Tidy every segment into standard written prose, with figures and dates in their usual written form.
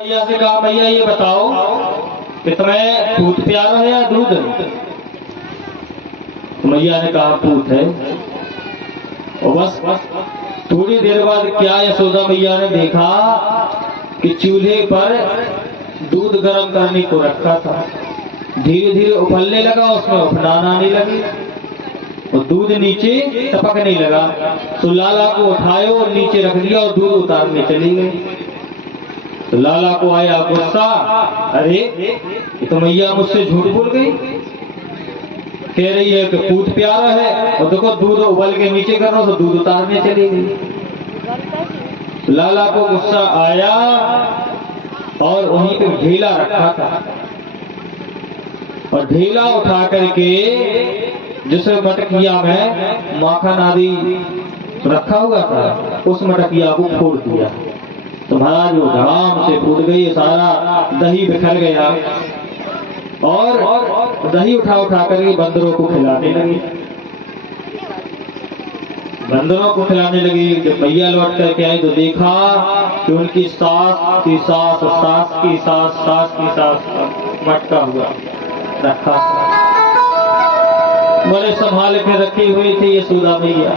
भैया से कहा, भैया ये बताओ कि तुम्हें पूत प्यारा है या दूध? तो भैया ने कहा पूत है। और बस थोड़ी देर बाद क्या यशोदा मैया ने देखा कि चूल्हे पर दूध गर्म करने को रखा था। धीरे धीरे उबलने लगा, उसमें उफनान आने लगी और दूध नीचे टपकने लगा। तो लाला को उठाए और नीचे रख दिया और दूध उतारने चली गई। तो लाला को आया गुस्सा, अरे ये तो मैया मुझसे झूठ बोल गई, कह रही है कि पूत प्यारा है और देखो दूध उबल के नीचे कर रहा तो दूध उतारने चली गई। लाला को गुस्सा आया और वहीं पे ढेला रखा था और ढेला उठा करके जिस मटकिया में माखन आदि रखा हुआ था उस मटकिया को फोड़ दिया। तो महाराज वो धड़ाम से फूट गई, सारा दही बिखर गया और दही उठा उठा करके बंदरों को खिलाने लगी। बंदरों को खिलाने लगी। जब मैया लौट करके आई तो देखा कि उनकी सास की सास, सास की सास, सास की सास मटका हुआ रखा, बड़े संभाल के रखे हुए थे यशोदा मैया।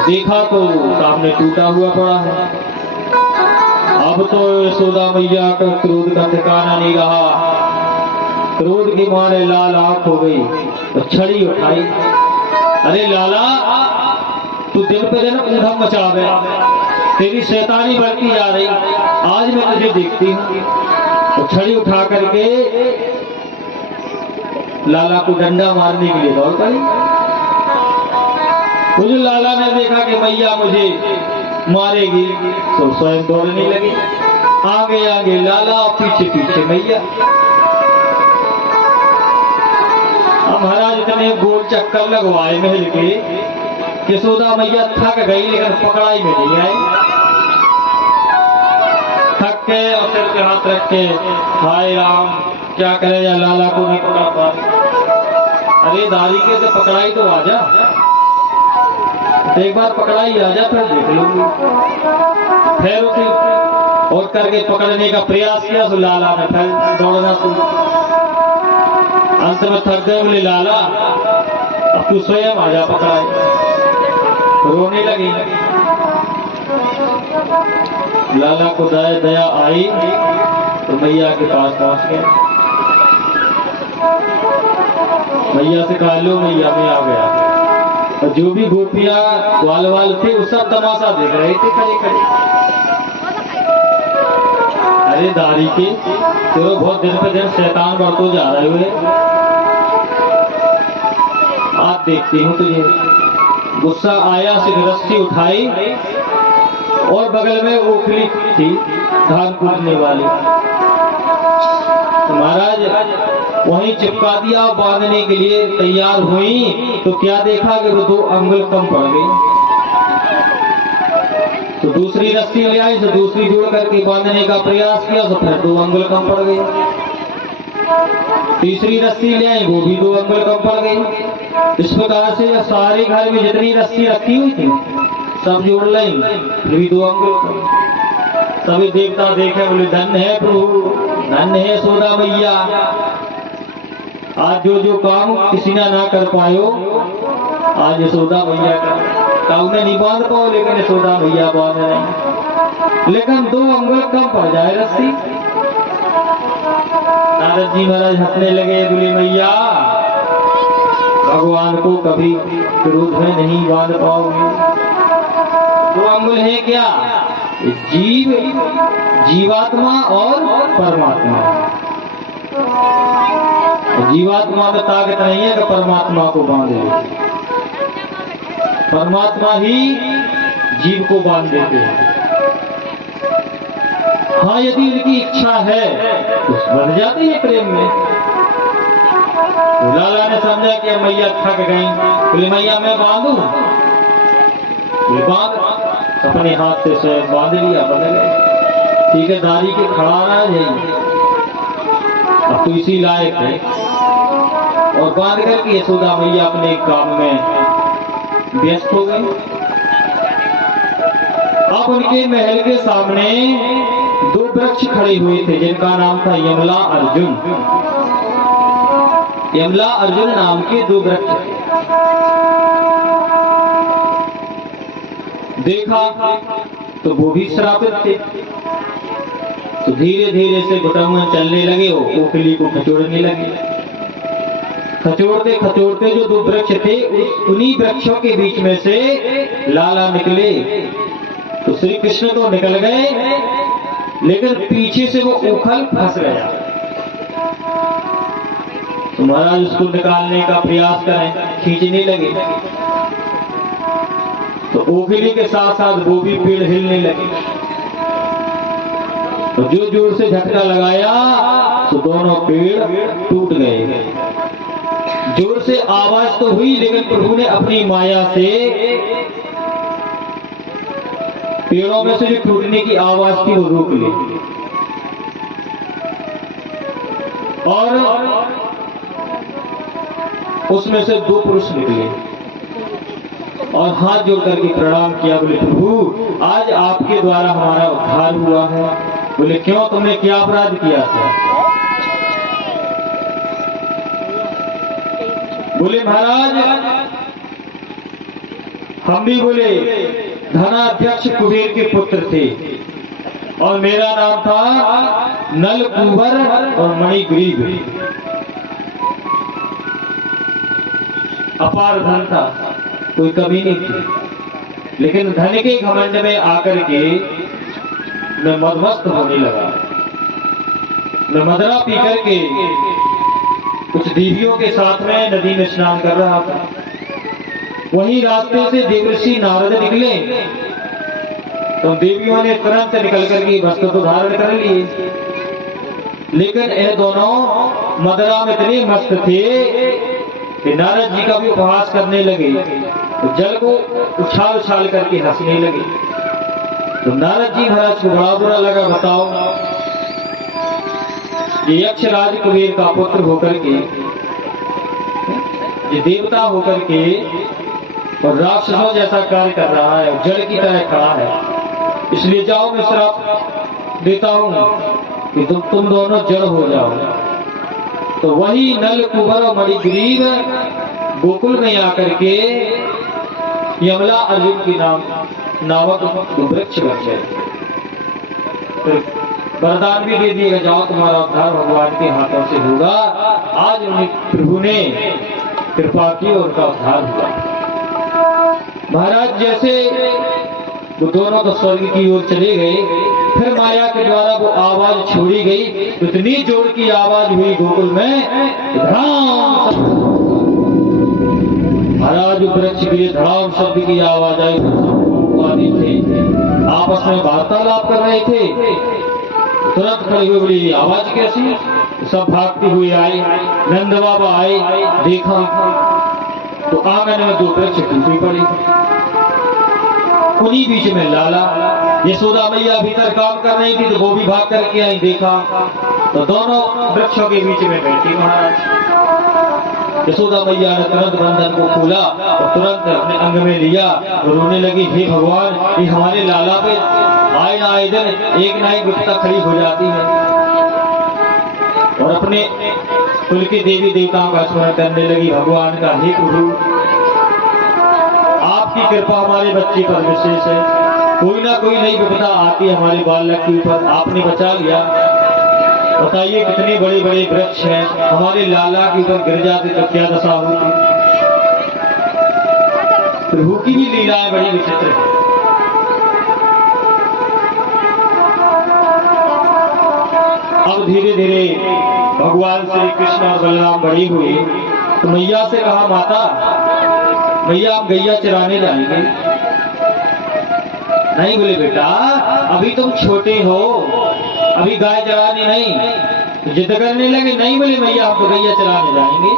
देखा तो सामने टूटा हुआ पड़ा है। अब तो यशोदा मैया का क्रोध का ठिकाना नहीं रहा। क्रोध की मारे लाल आंख हो गई तो छड़ी उठाई, अरे लाला तू दिन पे दिन ऊधम मचावे, तेरी शैतानी बढ़ती जा रही, आज मैं तुझे देखती हूँ। तो छड़ी उठा करके लाला को डंडा मारने के लिए दौड़ पड़ी। मुझे लाला ने देखा कि मैया मुझे मारेगी तो स्वयं दौड़ने लगी। आगे आगे लाला, पीछे पीछे मैया। अब महाराज इतने गोल चक्कर लगवाए महल के, यशोदा मैया थक गई लेकिन पकड़ाई में नहीं आई। थक के और सिर पे हाथ रख के, हाय राम क्या करे या लाला को नहीं पकड़ पा। अरे दादी के तो पकड़ाई तो आजा, एक बार पकड़ाई आजा फिर देख लूंगी। फिर उसे और करके पकड़ने का प्रयास किया तो लाला ने फिर दौड़ना शुरू। अंत में थक गए, बोले लाला अब तू स्वयं आजा पकड़ाई। रोने लगी। लाला को दया आई तो मैया के पास पहुंच गए। मैया से कहा, लो मैया मैं आ गया। और जो भी गोपियां ग्वाल वाल थे वो सब तमाशा देख रहे थे खड़े खड़े। अरे दारी के चलो बहुत दिन पे दिन शैतान बढ़ते जा रहे हुए, आप देखती हूँ तुझे। गुस्सा आया, सिर्फ रस्सी उठाई और बगल में ओखली थी धान कूटने वाली, तो महाराज वहीं चिपका दिया। बांधने के लिए तैयार हुई तो क्या देखा कि वो 2 अंगुल कम पड़ गई। तो दूसरी रस्सी ले आई तो दूसरी जोड़ करके बांधने का प्रयास किया तो फिर 2 अंगुल कम पड़ गई। तीसरी रस्सी ले आई, वो भी 2 अंगुल कम पड़ गई। इस प्रकार से सारे घर में जितनी रस्सी रखी हुई थी सब जोड़ लाई, फिर भी 2 अंगुल कम। सभी देवता देखे, बोले धन्य है प्रभु, धन्य है यशोदा मैया। आज जो जो काम किसी ने ना कर पायो आज यशोदा मैया का उन्हें नहीं बांध पाओ, लेकिन यशोदा मैया बांध रही। लेकिन 2 अंगुल कम पड़ जाए रस्सी। नारद जी महाराज हंसने लगे, बोले मैया भगवान को कभी क्रोध में नहीं बांध पाओगे। 2 अंगुल है क्या? जीव, जीवात्मा और परमात्मा। जीवात्मा में ताकत नहीं है कि परमात्मा को बांधे, परमात्मा ही जीव को बांध देते हैं। हाँ यदि उनकी इच्छा है तो बन जाते हैं प्रेम में। तो लाला ने समझा कि मैया थक गई, बोले मैया मैं बांधू, ये बांध। अपने हाथ से स्वयं बांध लिया, बदल गए। ठीक है दारी के खड़ा रहा है, अब तो इसी लायक है। और बांध करके यशोदा मैया अपने काम में व्यस्त हो गई। अब उनके महल के सामने दो वृक्ष खड़े हुए थे जिनका नाम था यमला अर्जुन। यमला अर्जुन नाम के दो वृक्ष थे। देखा तो वो भी श्रापित थे। तो धीरे धीरे से घुटन चलने लगे, वो ओखली को खचोड़ने लगे। खचोड़ते खचोड़ते जो दो वृक्ष थे उन्हीं वृक्षों के बीच में से लाला निकले। तो श्री कृष्ण तो निकल गए, लेकिन पीछे से वो उखल फंस गया। तो महाराज उसको निकालने का प्रयास करें, खींचने लगे। तो ओखली के साथ साथ वो भी पेड़ हिलने लगे। तो जो जोर से झटका लगाया तो दोनों पेड़ टूट गए। जोर से आवाज तो हुई, लेकिन प्रभु ने अपनी माया से पेड़ों में से जो टूटने की आवाज थी वो रोक ली। और उसमें से दो पुरुष निकले और हाथ जोड़ करके प्रणाम किया। बोले प्रभु, आज आपके द्वारा हमारा उद्धार हुआ है। बोले क्यों, तुमने क्या अपराध किया था? बोले महाराज, हम भी बोले धनाध्यक्ष कुबेर के पुत्र थे और मेरा नाम था नल कुंवर और मणिग्रीव। अपार धन था, कोई कमी नहीं थी, लेकिन धन के घमंड में आकर के मैं मदमस्त होने लगा। मैं मदरा पी करके कुछ देवियों के साथ में नदी में स्नान कर रहा था। वहीं रास्ते से देवर्षि नारद निकले, तो देवियों ने तुरंत निकल करके वस्त्र तो धारण कर लिए, लेकिन ये दोनों मदरा में इतने मस्त थे कि नारद जी का भी उपहास करने लगे। तो जल को उछाल उछाल करके हंसने लगे। तो नारद जी महाराज को बड़ा बुरा लगा। बताओ, ये यक्षराज कुबेर का पुत्र होकर के, ये देवता होकर के और राक्षसों जैसा कार्य कर रहा है, जड़ की तरह खड़ा है, इसलिए जाओ मैं श्राप देता हूं कि तुम दोनों जड़ हो जाओ। तो वही नल कुंवर और मणिग्रीव गोकुल में आकर के यमला अर्जुन की नामक वृक्ष बन गए। वरदान भी दे दिएगा, जाओ तुम्हारा उद्धार भगवान के हाथों से होगा। आज उन्हें प्रभु ने कृपा की और उनका उद्धार हुआ। महाराज जैसे वो दोनों तो स्वर्ग की ओर चले गए, फिर माया के द्वारा वो आवाज छोड़ी गई। इतनी जोर की आवाज हुई गोकुल में, महाराज वृक्ष के लिए धड़ाम शब्द की आवाज आई। थे आपस में वार्तालाप कर रहे थे, तुरंत खड़े हुए, बोली आवाज कैसी? सब भागते हुए आए। नंद बाबा आए, देखा तो आंगन में दो वृक्ष टूटी पड़ी। उन्हीं बीच में लाला, यशोदा मैया भीतर काम कर रही थी, तो वो भी भाग करके आई। देखा तो दोनों वृक्षों के बीच में बैठी महाराज। यशोदा मैया ने तुरंत बंधन को खोला और तुरंत अपने अंग में लिया और रोने लगी, हे भगवान, ये हमारे लाला पे आए ना आए दिन एक ना एक विपदा खड़ी हो जाती है। और अपने कुल के देवी देवताओं का स्मरण करने लगी, भगवान का, हे प्रभु, आपकी कृपा हमारे बच्चे पर विशेष है। कोई ना कोई नई विपदा आती है हमारे बालक के ऊपर, आपने बचा लिया। बताइए कितने बड़े बड़े वृक्ष हैं, हमारे लाला के ऊपर गिर जाते तो क्या दशा होती। प्रभु की भी लीलाएं बड़ी विचित्र है। अब धीरे धीरे भगवान श्री कृष्ण और बलराम बड़ी हुई, तो मैया से कहा, माता मैया आप गैया चराने जाएंगे? नहीं। बोले बेटा, अभी तुम छोटे हो, अभी गाय चरानी नहीं। जिद करने लगे, नहीं बोले मैया हम तो गैया चराने जाएंगे।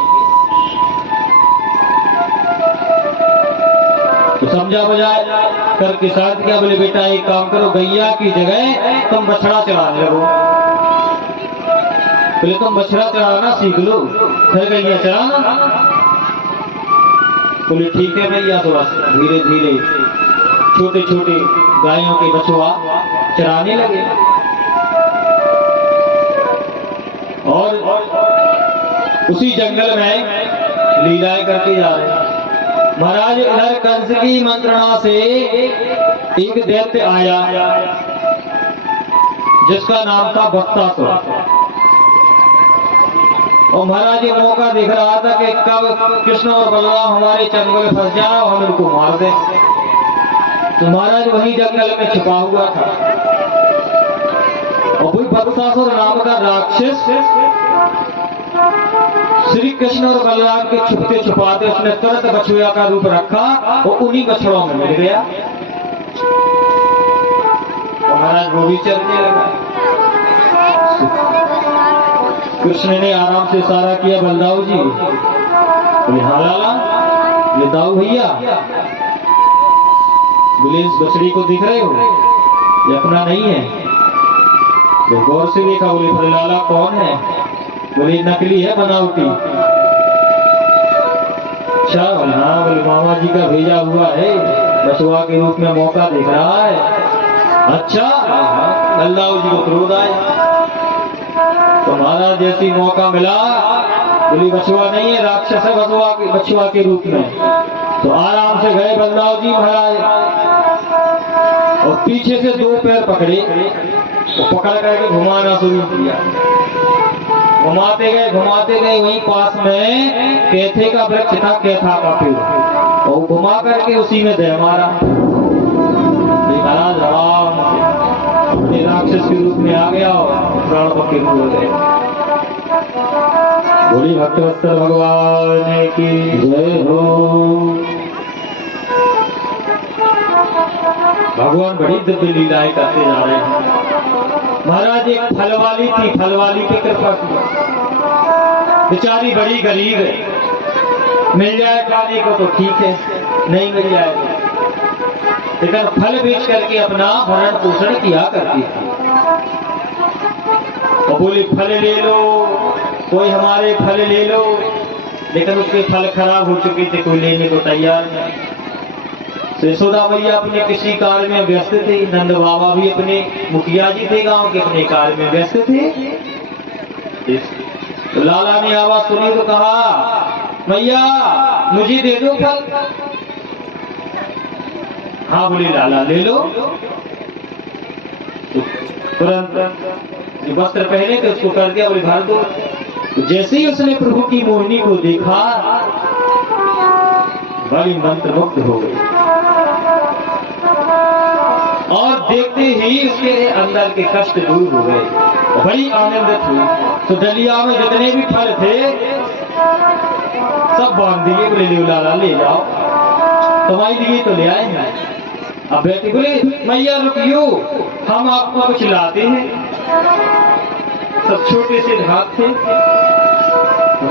तो समझा बजा करके साथ क्या, बोले बेटा एक काम करो, गैया की जगह तुम बछड़ा चराने लगो। बोले तुम बछड़ा चराना सीख लो, फिर गैया चराना। बोले ठीक है भैया। तो बस धीरे धीरे छोटे छोटे गायों के बछुआ चराने लगे। उसी जंगल में लीलाएं करके जा रहे हैं। महाराज इधर कंस की मंत्रणा से एक दैत्य आया जिसका नाम था बत्तासुर। और महाराज ये मौका दिख रहा था कि कब कृष्ण और बलराम हमारे चंगुल में फंस जाए और हम इनको मार दें। तो महाराज वही जंगल में छिपा हुआ था और वही बत्तासुर नाम का राक्षस श्री कृष्ण और बलराम के छुपते छुपाते उसने तुरंत बछुआ का रूप रखा और उन्हीं बछड़ों में मिल गया। और महाराज वो भी चलने लगा। कृष्ण ने आराम से इशारा किया, बलदाऊ जी। बोले हाँ लाला। ये दाऊ भैया। बोले इस बछड़ी को दिख रहे हो, ये अपना नहीं है। तो गौर से देखा। बोले फिर लाला कौन है? बोले नकली है, बनावटी। अच्छा। बोले हाँ। बोले मामा जी का भेजा हुआ है, बछुआ के रूप में मौका दिख रहा है। अच्छा। बलदाऊ जी को क्रोध आया। तो महाराज जैसी मौका मिला, बोली बछुआ नहीं है, राक्षस है बछुआ के रूप में। तो आराम से गए बलदाऊ जी महाराज और पीछे से दो पैर पकड़े और पकड़ करके घुमाना शुरू किया। घुमाते गए वहीं पास में कैथे का वृक्ष था, कैथा का पेड़, और घुमा करके उसी में दे मारा। महाराज राम अपने राक्षस के रूप में आ गया और प्राण पक्के हो गए। बोली भक्तवत्सल भगवान की जय हो। भगवान बड़ी दिव्य लीलाएं करते जा रहे हैं। महाराज एक फलवाली थी, फलवाली पे कृपा की। बेचारी बड़ी गरीब है, मिल जाए खाने को तो ठीक है, नहीं मिल जाए लेकिन फल बेच करके अपना भरण पोषण किया करती थी। और बोली फल ले लो, कोई हमारे फल ले लो, लेकिन उसके फल खराब हो चुके थे, कोई लेने को तैयार नहीं। यशोदा मैया अपने किसी कार्य में व्यस्त थे, नंद बाबा भी अपने मुखिया जी थे गांव के, अपने कार्य में व्यस्त थे। तो लाला ने आवाज सुनी तो कहा, मैया मुझे दे दो फल। हाँ बोली लाला ले लो। तो तुरंत जो वस्त्र पहने थे उसको कर दिया, बोले भर दो। तो जैसे ही उसने प्रभु की मोहिनी को देखा, बड़ी मंत्रमुग्ध हो गई और देखते ही उसके अंदर के कष्ट दूर हो गए, बड़ी आनंदित हुई। तो डलिया में जितने भी फल थे सब बांध दिए। बोले ले लाला ले जाओ, तुम्हारे लिए तो ले आए हैं। अब बेटे बोले मैया रुकियो, हम आपको कुछ लाते हैं। सब छोटे से धात थे,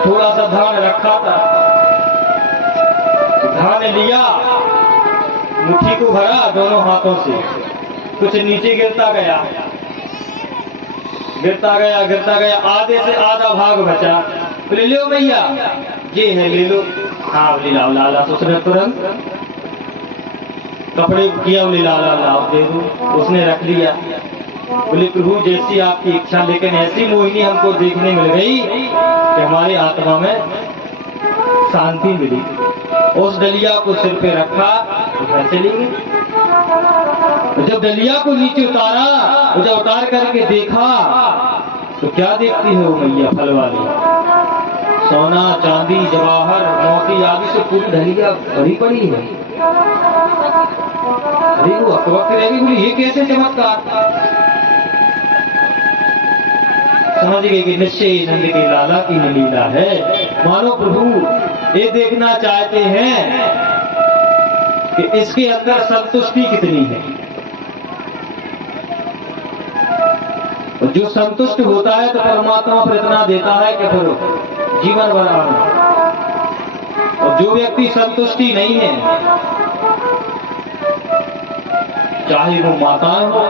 थोड़ा सा धान रखा था, धान लिया, मुट्ठी को भरा दोनों हाथों से, कुछ नीचे गिरता गया, आधे से आधा भाग बचा। बोले लो भैया ये है, ले लो। हाँ बोले लाओ लाला। तो उसने तुरंत कपड़े किया, बोले लाला लाओ दे दो। उसने रख लिया। बोले प्रभु जैसी आपकी इच्छा, लेकिन ऐसी मोहिनी हमको देखने मिल गई कि हमारी आत्मा में शांति मिली। उस डलिया को सिर पे रखा तो घर चली गई। जब डलिया को नीचे उतारा, जब उतार करके देखा तो क्या देखती है वो मैया फलवाली? सोना चांदी जवाहर मोती आदि से पूरी डलिया भरी पड़ी है। अरे वो अकबक रहेगी, बोली ये कैसे चमत्कार? समझ गए कि निश्चय नंद के लाला की लीला है। मानो प्रभु ये देखना चाहते हैं कि इसके अंदर संतुष्टि कितनी है। और जो संतुष्ट होता है तो परमात्मा पर इतना देता है कि फिर जीवन भर आनंद। और जो व्यक्ति संतुष्टि नहीं है, चाहे वो माताएं हो,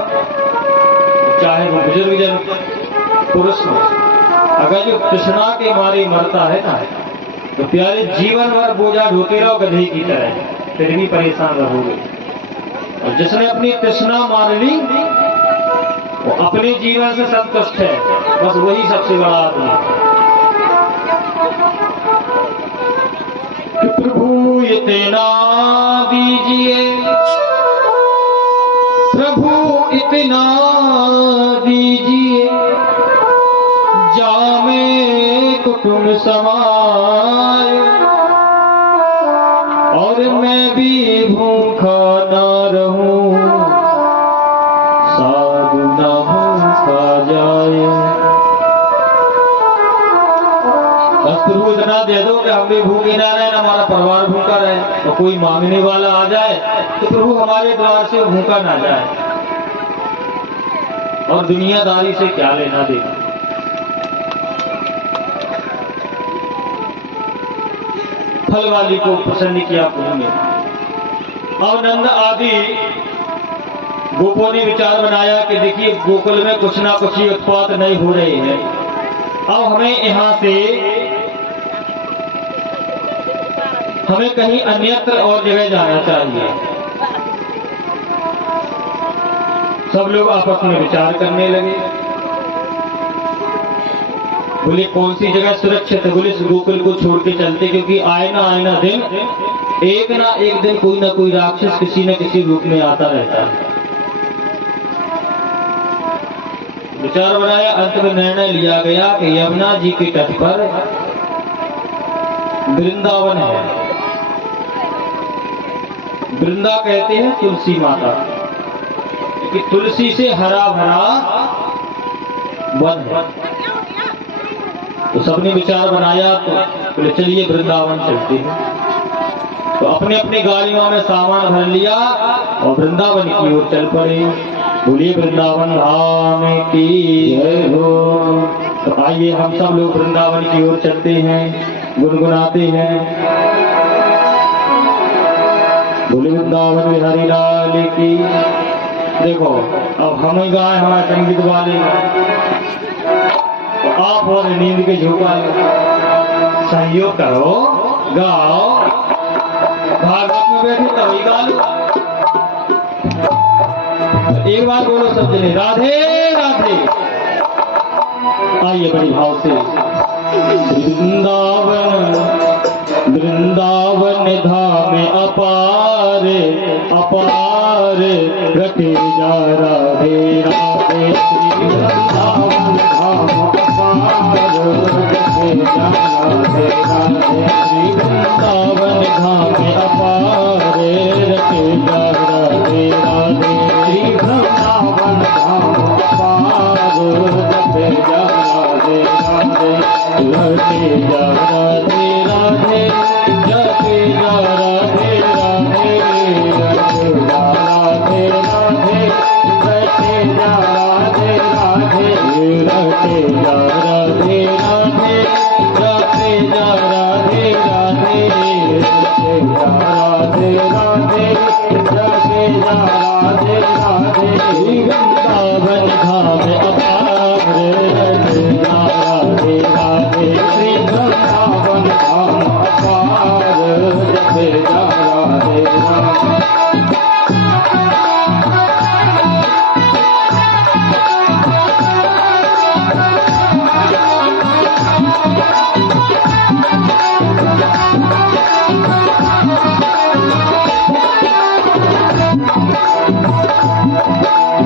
चाहे वो बुजुर्ग जन पुरुष हो, अगर जो तृष्णा के मारे मरता है ना, तो प्यारे जीवन भर बोझा ढोते रहो गधे की तरह, फिर भी परेशान रहोगे। और जिसने अपनी तृष्णा मान ली वो अपने जीवन से संतुष्ट है, बस वही सबसे बड़ा आदमी है। इतना दीजिए, प्रभु इतना दीजिए, जामे कुटुंब समाए, और मैं भी भूखा न रहूं, साधु न भूखा जाए। बस प्रभु इतना दे दो कि हम भी भूखे ना रहे, हमारा परिवार भूखा रहे। तो कोई मांगने वाला आ जाए तो प्रभु हमारे द्वार से भूखा ना जाए। और दुनियादारी से क्या लेना देना। फल वाली को प्रसन्न किया प्रभु ने। अब नंद आदि गोपों ने विचार बनाया कि देखिए गोकुल में कुछ ना कुछ ही उत्पात नहीं हो रहे हैं, अब हमें यहाँ से हमें कहीं अन्यत्र और जगह जाना चाहिए। सब लोग आपस में विचार करने लगे। बोले कौन सी जगह सुरक्षित है? बोले इस गोकुल को छोड़ के चलते, क्योंकि आए ना दिन एक ना एक दिन कोई ना कोई राक्षस किसी न किसी रूप में आता रहता है। विचार बनाया, अंत में निर्णय लिया गया कि यमुना जी के तट पर वृंदावन है। वृंदा कहते हैं तुलसी माता कि तुलसी से हरा भरा वन है। तो सबने विचार बनाया, तो बोले चलिए वृंदावन चलते हैं। तो अपने अपनी गाड़ियों में सामान भर लिया और वृंदावन की ओर चल पड़े। बोलिए वृंदावन धाम की जय हो। तो आइए हम सब लोग वृंदावन की ओर चलते हैं, गुनगुनाते हैं। बोलिए वृंदावन बिहारी लाल की। देखो अब हम ही गाए हमारे संगीत वाले, तो आप और नींद के झोंका सहयोग करो, गाओ। भागवत में बैठे तभी गा लो। एक बार बोलो सब जने राधे राधे। आइए बड़ी भाव से। वृंदावन वृंदावन धाम अपार अपार, रटे जा राधे राधे। श्री वृंदावन धाम अपार, रटे जा राधे राधे। श्री वृंदावन धाम अपार, रटे जा राधे राधे। श्री वृंदावन धाम अपार, रटे जा राधे राधे। रटे जा राधे राधे, जपे जा राधे राधे, रटे जा राधे राधे, रटे जा राधे राधे, रटे जा राधे राधे, जपे जा राधे राधे, रटे जा राधे राधे, जपे जा राधे राधे। वृंदावन धाम अपार, रटे जा राधे राधे। श्री वृंदावन धाम अपार, रटे जा राधे राधे।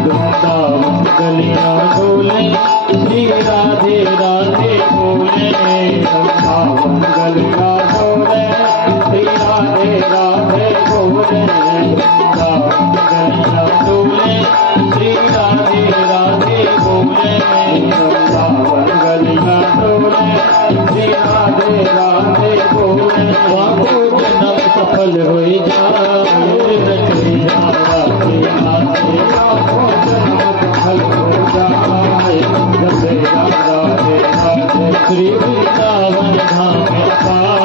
वृंदावन गलियां डोले, श्री राधे राधे बोले। वृंदावन गलियां डोले, श्री राधे राधे बोले। वृंदावन गलियां डोले, श्री राधे राधे बोले। वृंदावन गलियां डोले, श्री राधे राधे बोले। बाबू जन्म सफल हो जाए, रटे जा राधे राधे। बाबू जन्म सफल हो जाए, रटे जा राधे राधे। श्री वृंदावन धाम अपार,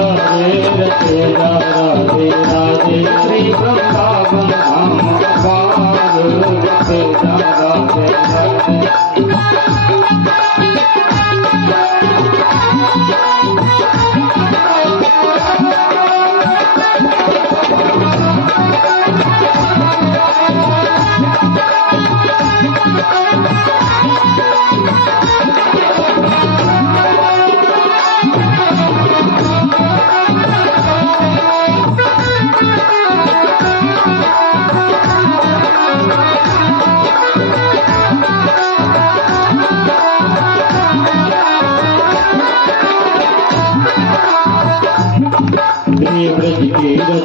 रटे जा राधे राधे। श्री वृंदावन धाम अपार, रटे जा राधे राधे। ब्रज के